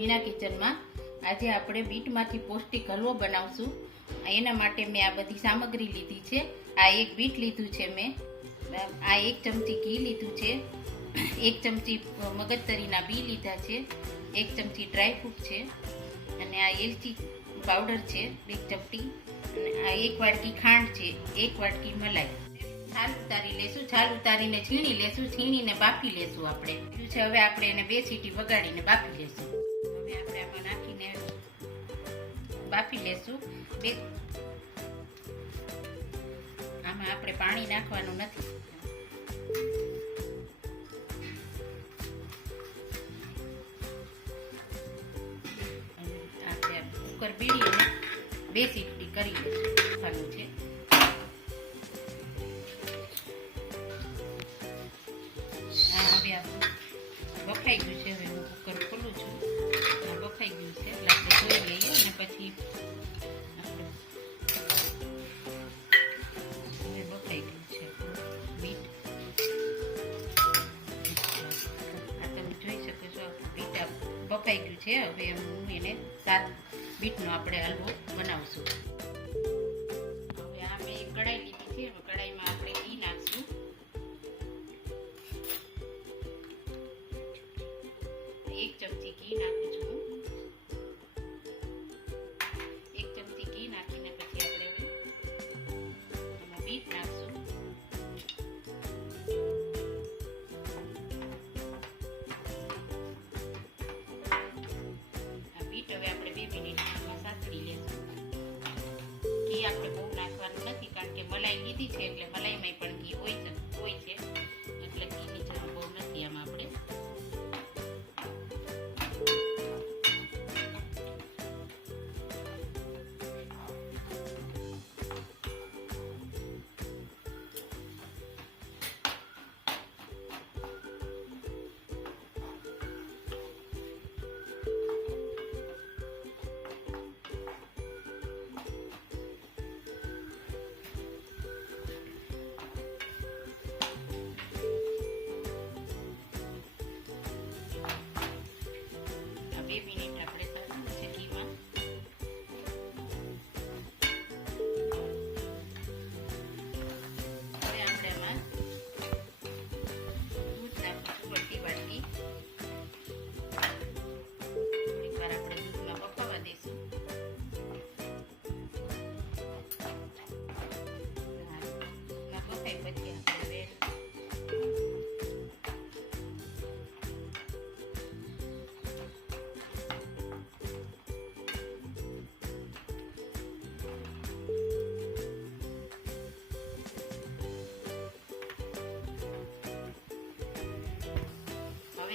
વીણા કિચનમાં આજે આપણે બીટમાંથી પૌષ્ટિક હલવો બનાવશું। એના માટે મેં આ બધી સામગ્રી લીધી છે। આ એક બીટ લીધું છે મેં, આ 1 ચમચી ઘી લીધું છે, 1 ચમચી મગજતરીના બી લીધા છે, 1 ચમચી ડ્રાય ફ્રૂટ છે, અને આ એલચી પાવડર છે 2 ચપટી, અને આ 1 વાટકી ખાંડ છે, 1 વાટકી મલાઈ। છાલ ઉતારી લેશું, છાલ ઉતારીને છીણી લેશું, છીણીને બાફી લેશું આપણે। હવે આપણે એને 2 સીટી વગાડીને બાફી લેશું। હવે આપણે આમાં નાખીને બાફી લેશું। આમાં આપણે પાણી નાખવાનું નથી। આપણે કુકર બીડીને 2 સીટી કરી લેવાનું છે। હવે બફાઈ ગયું છે। હવે હું કુકર ખોલું છું। બફાઈ ગયું છે એટલે આપણે ધોઈ લઈએ અને પછી હવે બફાઈ ગયું છે બીટ। આ તમે જોઈ શકો છો બીટ બફાઈ ગયું છે। હવે હું એને 7 બીટનો આપણે હલવો બનાવશું। હવે આ મેં કઢાઈ લીધી છે। હવે કઢાઈમાં આપણે ઘી નાખશું। 1 ચમચી ઘી નાખું છું। 1 ચમચી ઘી નાખીને પછી આપણે હવે એમાં બીટ નાખશું। આ બીટ હવે આપણે 2 મિનિટ સાતળી લેશું। ઘી આપણે બહુ નાખવાનું નથી, કારણ કે મલાઈ લીધી છે એટલે મલાઈમાં પણ ઘી હોય છે, એટલે ઘીની જરૂર બહુ નથી આમાં આપણે।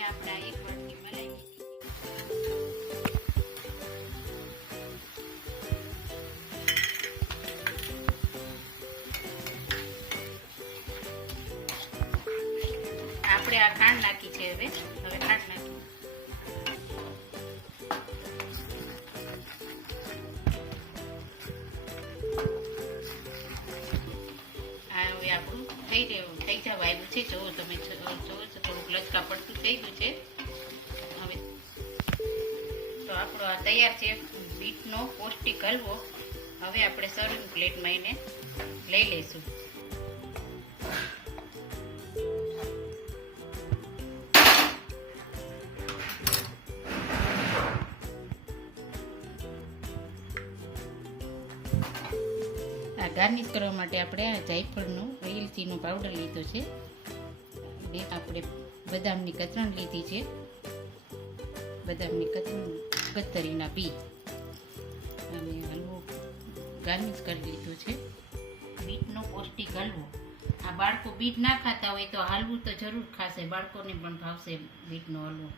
આપણા 1 વાટકી મલાઈ આપણે આ ખાંડ નાખી છે। હવે ખાંડ નાખી આ હવે આપણું થઈ જવા આવ્યું છે। જો તમે જોવો છો થોડુંક લચકા પડતું થઈ ગયું છે। હવે તો આપણો આ તૈયાર છે બીટનો પૌષ્ટિક હલવો। હવે આપણે સર્વિંગ પ્લેટમાં એને લઈ લઈશું। આ ગાર્નિશ કરવા માટે આપણે આ જાયફળનો એલચીનો પાવડર લીધો છે, અને આપણે બદામની કતરણ લીધી છે, બદામની કતરણ, મગજતરીના બી, અને હલવો ગાર્નિશ કરી લીધો છે। બીટનો પૌષ્ટિક હલવો। આ બાળકો બીટ ના ખાતા હોય તો હલવું તો જરૂર ખાશે, બાળકોને પણ ભાવશે બીટનો હલવો।